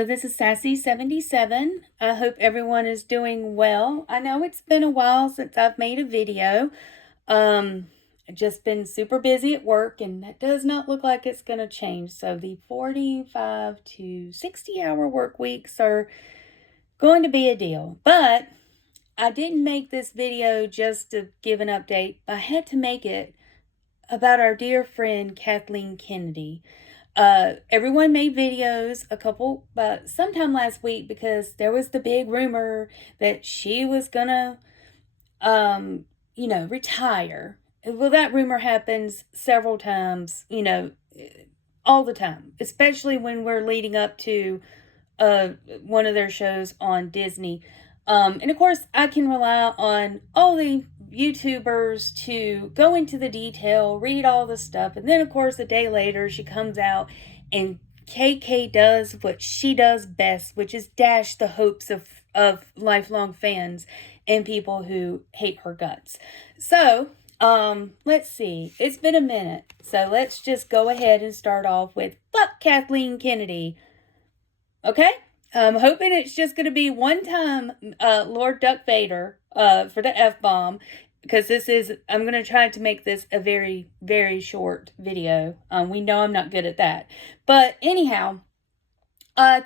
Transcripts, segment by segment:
Hello, this is Sassy77. I hope everyone is doing well. I know it's been a while since I've made a video. I've just been super busy at work, and that does not look like it's going to change. So the 45 to 60 hour work weeks are going to be a deal. But I didn't make this video just to give an update. I had to make it about our dear friend Kathleen Kennedy. Everyone made videos sometime last week because there was the big rumor that she was gonna, retire. Well, that rumor happens several times, all the time, especially when we're leading up to one of their shows on Disney. And of course, I can rely on all the YouTubers to go into the detail, read all the stuff, and then of course a day later she comes out and KK does what she does best, which is dash the hopes of lifelong fans and people who hate her guts. So, let's see. It's been a minute. So let's just go ahead and start off with fuck Kathleen Kennedy. Okay? I'm hoping it's just going to be one time, Lord Duck Vader, for the F-bomb, because I'm going to try to make this a very, very short video. We know I'm not good at that. But anyhow, I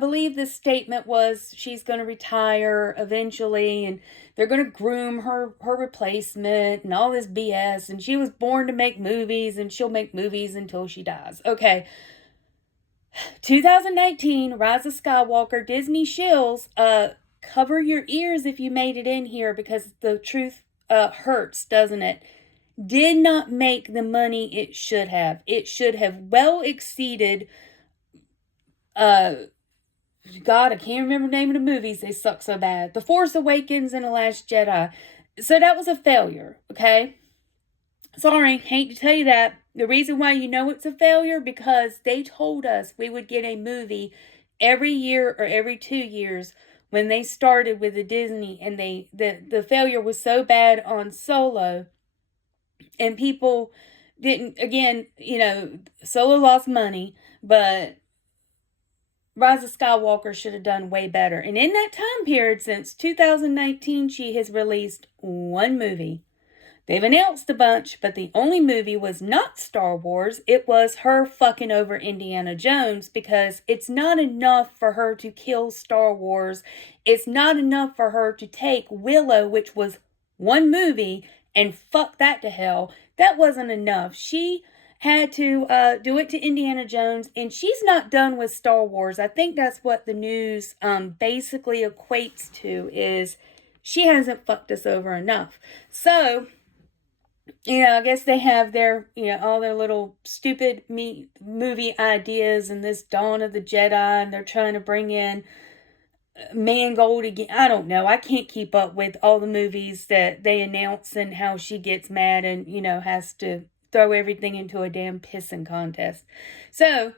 believe this statement was she's going to retire eventually, and they're going to groom her replacement and all this BS, and she was born to make movies, and she'll make movies until she dies. Okay. 2019, Rise of Skywalker, Disney shills, cover your ears if you made it in here, because the truth hurts, doesn't it? Did not make the money it should have. It should have well exceeded, God, I can't remember the name of the movies, they suck so bad. The Force Awakens and The Last Jedi. So that was a failure, okay? Sorry, hate to tell you that. The reason why you know it's a failure, because they told us we would get a movie every year or every 2 years when they started with the Disney, and the failure was so bad on Solo, and people didn't, again, Solo lost money, but Rise of Skywalker should have done way better. And in that time period, since 2019, she has released one movie. They've announced a bunch, but the only movie was not Star Wars. It was her fucking over Indiana Jones, because it's not enough for her to kill Star Wars. It's not enough for her to take Willow, which was one movie, and fuck that to hell. That wasn't enough. She had to do it to Indiana Jones, and she's not done with Star Wars. I think that's what the news basically equates to, is she hasn't fucked us over enough. So, I guess they have their, all their little stupid movie ideas, and this Dawn of the Jedi, and they're trying to bring in Mangold again. I don't know. I can't keep up with all the movies that they announce and how she gets mad and, has to throw everything into a damn pissing contest. So,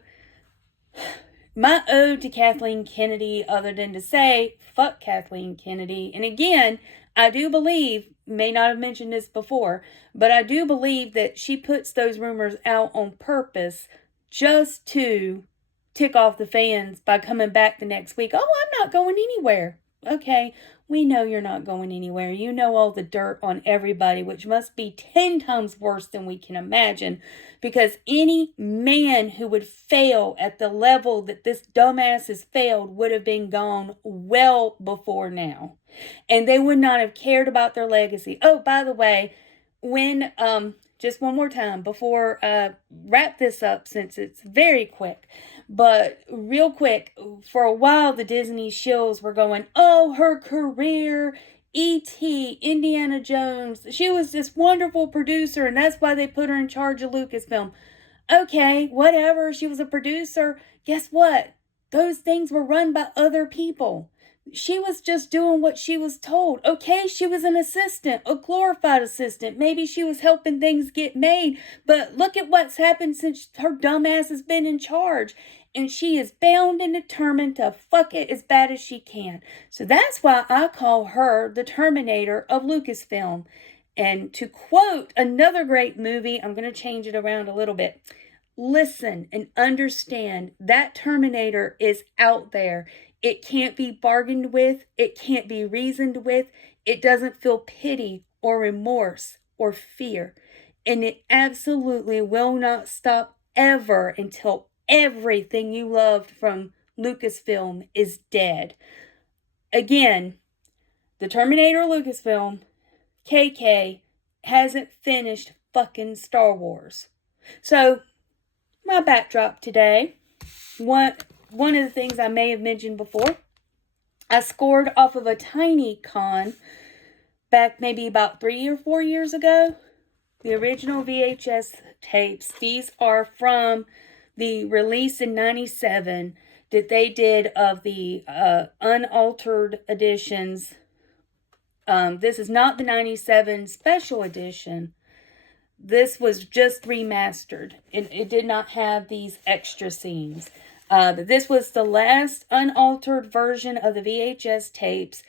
my ode to Kathleen Kennedy, other than to say, fuck Kathleen Kennedy. And again, I do believe, may not have mentioned this before, but I do believe that she puts those rumors out on purpose just to tick off the fans by coming back the next week. Oh, I'm not going anywhere. Okay, we know you're not going anywhere. You know all the dirt on everybody, which must be 10 times worse than we can imagine, because any man who would fail at the level that this dumbass has failed would have been gone well before now. And they would not have cared about their legacy. Oh, by the way, when, just one more time before wrap this up, since it's very quick. But real quick, for a while the Disney shills were going, oh, her career, E.T., Indiana Jones, she was this wonderful producer, and that's why they put her in charge of Lucasfilm. Okay, whatever, she was a producer. Guess what? Those things were run by other people. She was just doing what she was told. Okay, she was an assistant, a glorified assistant. Maybe she was helping things get made. But look at what's happened since her dumbass has been in charge. And she is bound and determined to fuck it as bad as she can. So that's why I call her the Terminator of Lucasfilm. And to quote another great movie, I'm going to change it around a little bit. listen and understand that Terminator is out there. It can't be bargained with. It can't be reasoned with. It doesn't feel pity or remorse or fear. And it absolutely will not stop ever until everything you loved from Lucasfilm is dead. Again, the Terminator Lucasfilm, KK, hasn't finished fucking Star Wars. So, my backdrop today, one of the things I may have mentioned before, I scored off of a tiny con back maybe about 3 or 4 years ago. The original VHS tapes. These are from the release in 97 that they did of the unaltered editions. This is not the 97 special edition. This was just remastered. It did not have these extra scenes. This was the last unaltered version of the VHS tapes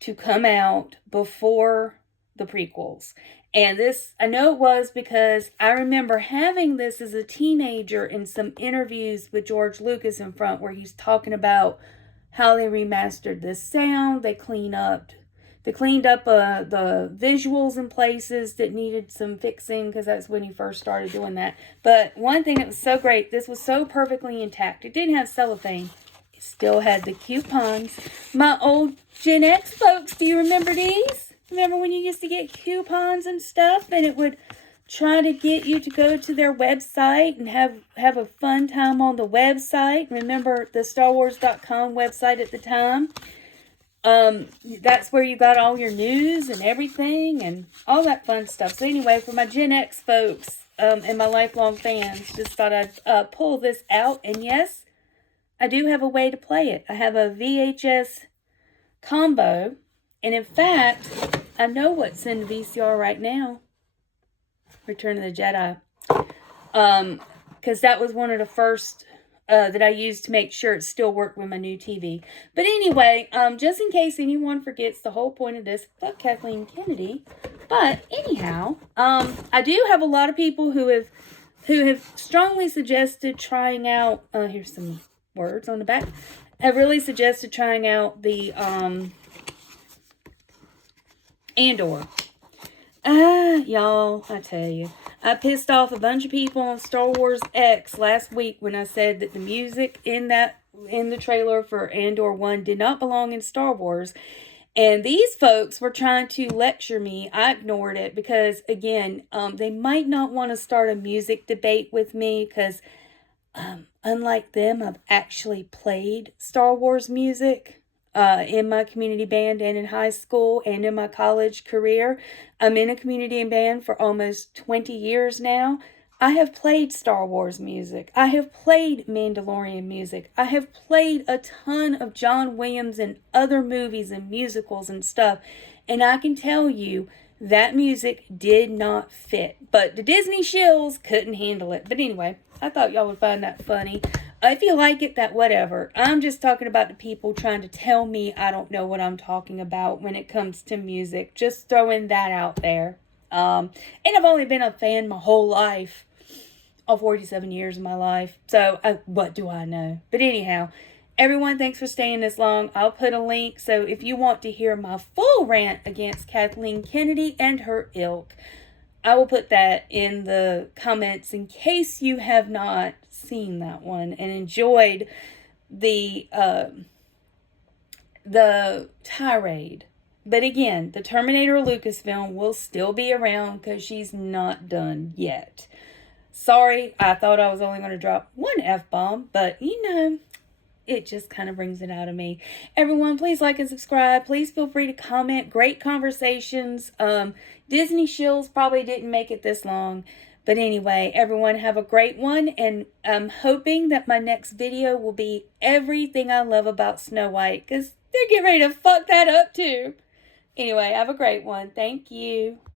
to come out before the prequels. And this, I know it was because I remember having this as a teenager in some interviews with George Lucas in front where he's talking about how they remastered the sound, they cleaned up the visuals in places that needed some fixing, because that's when he first started doing that. But one thing that was so great, this was so perfectly intact. It didn't have cellophane. It still had the coupons. My old Gen X folks, do you remember these? Remember when you used to get coupons and stuff, and it would try to get you to go to their website and have a fun time on the website? Remember the StarWars.com website at the time? That's where you got all your news and everything and all that fun stuff. So anyway, for my Gen X folks and my lifelong fans, just thought I'd pull this out. And yes, I do have a way to play it. I have a VHS combo. And in fact, I know what's in the VCR right now. Return of the Jedi. Because that was one of the first that I used to make sure it still worked with my new TV. But anyway, just in case anyone forgets the whole point of this, fuck Kathleen Kennedy. But anyhow, I do have a lot of people who have strongly suggested trying out, here's some words on the back, have really suggested trying out the Andor. Y'all, I tell you, I pissed off a bunch of people on Star Wars X last week when I said that the music in the trailer for Andor 1 did not belong in Star Wars. And these folks were trying to lecture me. I ignored it because, again, they might not want to start a music debate with me because, unlike them, I've actually played Star Wars music. In my community band and in high school and in my college career. I'm in a community band for almost 20 years now. I have played Star Wars music. I have played Mandalorian music. I have played a ton of John Williams and other movies and musicals and stuff. And I can tell you that music did not fit. But the Disney shills couldn't handle it. But anyway, I thought y'all would find that funny. If you like it, that whatever. I'm just talking about the people trying to tell me I don't know what I'm talking about when it comes to music. Just throwing that out there. And I've only been a fan my whole life. All 47 years of my life. So, what do I know? But anyhow, everyone, thanks for staying this long. I'll put a link. So, if you want to hear my full rant against Kathleen Kennedy and her ilk, I will put that in the comments in case you have not seen that one and enjoyed the tirade. But again, the Terminator Lucasfilm will still be around because she's not done yet. Sorry, I thought I was only going to drop one F-bomb, but you know, it just kind of brings it out of me. Everyone, please like and subscribe. Please feel free to comment. Great conversations. Disney shills probably didn't make it this long. But anyway, everyone have a great one. And I'm hoping that my next video will be everything I love about Snow White. Because they're getting ready to fuck that up too. Anyway, have a great one. Thank you.